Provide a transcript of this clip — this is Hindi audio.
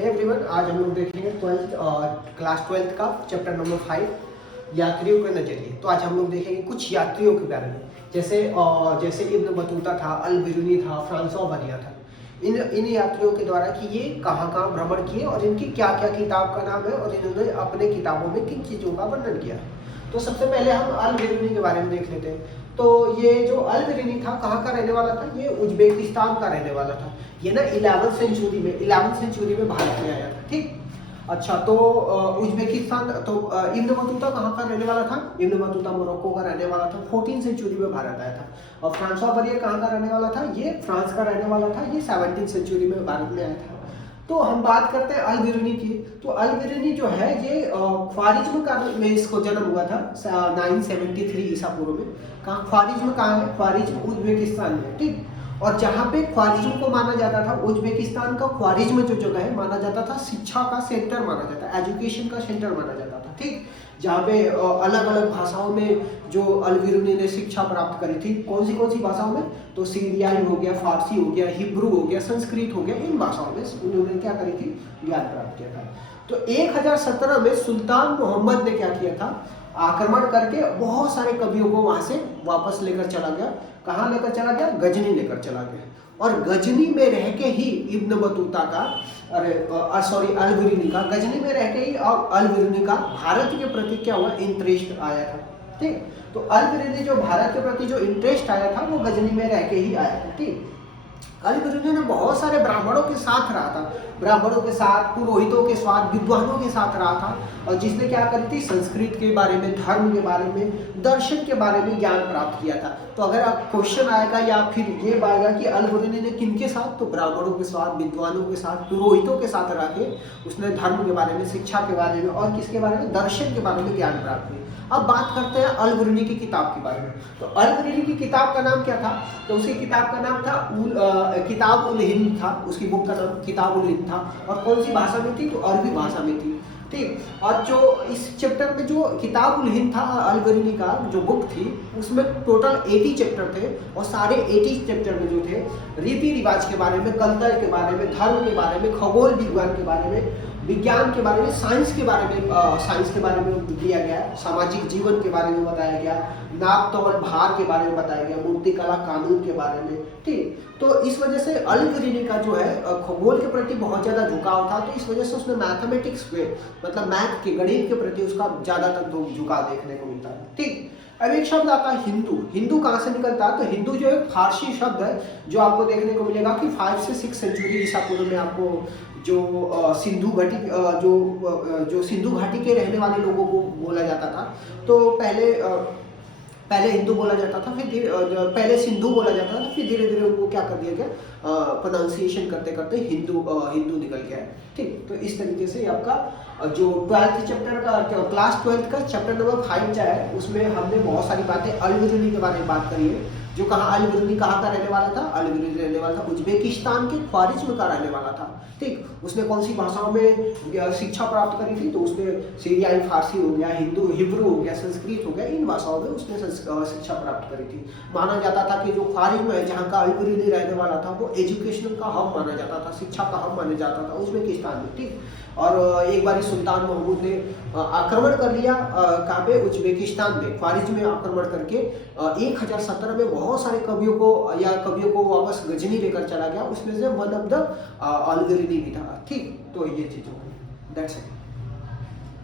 हे एवरीवन, आज हम लोग देखेंगे क्लास 12 का चैप्टर नंबर 5 यात्रियों का नजरिए। तो आज हम लोग देखेंगे कुछ यात्रियों के बारे में, जैसे इब्न बतूता था, अल बिरूनी था, फ्रांसवा बरिया था। इन यात्रियों के द्वारा कि ये कहाँ कहाँ भ्रमण किए और इनकी क्या क्या किताब का नाम है और इन्होंने अपने किताबों में किन चीज़ों का वर्णन किया है। तो सबसे पहले हम अल बिरूनी के बारे में देख लेते हैं। तो ये जो अल बिरूनी था कहाँ का रहने वाला था? ये उज्बेकिस्तान का रहने वाला था। ये ना 11वीं सेंचुरी में भारत में आया था। ठीक, अच्छा, तो उज्बेकिस्तान, तो इब्न बतूता कहाँ का रहने वाला था? इब्न बतूता मोरक्को का रहने वाला था। 14 सेंचुरी में भारत आया था। और फ्रांसवा बरिया कहाँ का रहने वाला था? ये फ्रांस का रहने वाला था। ये 17 सेंचुरी में भारत में आया था। तो हम बात करते हैं अल बिरूनी की। तो अल बिरूनी जो है ये ख्वारिज्म का में इसको जन्म हुआ था 973 ईसा पूर्व में। कहाँ ख्वारिज्म कहाँ है? ख्वारिज्म उज्बेकिस्तान में। ठीक, और जहाँ पे ख्वारिज्म को माना जाता था, उज्बेकिस्तान का ख्वारिज्म जो जगह है माना जाता था शिक्षा का सेंटर माना जाता है, एजुकेशन का सेंटर माना जाता था। ठीक, जहाँ पे अलग अलग भाषाओं में जो अल बिरूनी ने शिक्षा प्राप्त करी थी। कौन सी भाषाओं में? तो सीरियाई हो गया, फारसी हो गया, हिब्रू हो गया, संस्कृत हो गया, इन भाषाओं में उन्होंने क्या करी थी? ज्ञान प्राप्त किया था। तो 1017 में सुल्तान मोहम्मद ने क्या किया था? आक्रमण करके बहुत सारे कवियों को वहां से वापस लेकर चला गया। कहाँ लेकर चला गया? गजनी लेकर चला गया। और गजनी में रह के ही इब्न बतूता का अल बिरूनी का, गजनी में रह के ही और अल बिरूनी का भारत के प्रति क्या हुआ? इंटरेस्ट आया था। ठीक, तो अल बिरूनी जो भारत के प्रति जो इंटरेस्ट आया था वो गजनी में रह के ही आया था। ठीक, अल बिरूनी ने बहुत सारे ब्राह्मणों के साथ रहा था, ब्राह्मणों के साथ, पुरोहितों के साथ, विद्वानों के साथ रहा था। और जिसने क्या करी थी? संस्कृत के बारे में, धर्म के बारे में, दर्शन के बारे में ज्ञान प्राप्त किया था। तो अगर आप क्वेश्चन आएगा या फिर ये आएगा कि अल बिरूनी ने किन के साथ? तो ब्राह्मणों के साथ, विद्वानों के साथ, पुरोहितों के साथ रह के उसने धर्म के बारे में, शिक्षा के बारे में और किसके बारे में? दर्शन के बारे में ज्ञान प्राप्त किया। अब बात करते हैं अल बिरूनी की किताब के बारे में। तो अल बिरूनी की किताब का नाम क्या था? तो उसकी किताब का नाम था किताब उल हिंद था। उसकी बुक का नाम किताब उल हिंद था। और कौन सी भाषा में थी? तो अरबी भाषा में थी। ठीक, और जो इस चैप्टर में जो किताब उल हिंद था अल बिरूनी का जो बुक थी, उसमें टोटल 80 चैप्टर थे। और सारे 80 चैप्टर में जो थे रीति रिवाज के बारे में, कल्चर के बारे में, धर्म के बारे में, खगोल विज्ञान के बारे में, विज्ञान के बारे में, साइंस के बारे में दिया गया, सामाजिक जीवन के बारे में बताया गया, नाप तौल भार के बारे में बताया गया, मूर्तिकला कानून के बारे में। ठीक, तो इस वजह से अल बिरूनी का जो है खगोल के प्रति बहुत ज्यादा झुकाव था। तो इस वजह से उसने मैथमेटिक्स पे, मतलब मैथ के, गणित के प्रति उसका ज्यादातर झुकाव देखने को मिलता है। ठीक, अब एक शब्द आता है हिंदू। हिंदू कहाँ से निकलता है? तो हिंदू जो एक फारसी शब्द है जो आपको देखने को मिलेगा कि 5 से 6 सेंचुरी ईसा पूर्व में आपको जो सिंधु घाटी जो सिंधु घाटी के रहने वाले लोगों को बोला जाता था। तो पहले हिंदू बोला जाता था, फिर पहले सिंधु बोला जाता था, फिर धीरे धीरे उनको क्या कर दिया गया? प्रोनाउंसिएशन करते करते हिंदू निकल गया है। ठीक, तो इस तरीके से आपका जो 12th चैप्टर का, क्लास 12 का चैप्टर नंबर 5 है, उसमें हमने बहुत सारी बातें अल बिरूनी के बारे में बात करी है। जो कहाँ अल बिरूनी कहाँ का रहने वाला था? अल बिरूनी रहने वाला था उज्बेकिस्तान के ख्वारिज्म का रहने वाला था। ठीक, उसने कौन सी भाषाओं में शिक्षा प्राप्त करी थी? तो उसने सीरियाई, फारसी हो गया, हिब्रू हो गया, संस्कृत हो गया, इन भाषाओं में उसने शिक्षा प्राप्त करी थी। माना जाता था कि जो ख्वारिज्म है, जहाँ का अल बिरूनी रहने वाला था, वो एजुकेशन का हब माना जाता था, शिक्षा का हब माना जाता था उज्बेकिस्तान में। ठीक, और एक बार सुल्तान महमूद ने आक्रमण कर लिया कहाँ पे? उज्बेकिस्तान में, ख्वारिज्म में आक्रमण करके 1017 में बहुत सारे कवियों को वापस गजनी लेकर चला गया। उसमें से वन ऑफ द अल बिरूनी भी था। ठीक, तो ये चीज़ हो गई। That's it.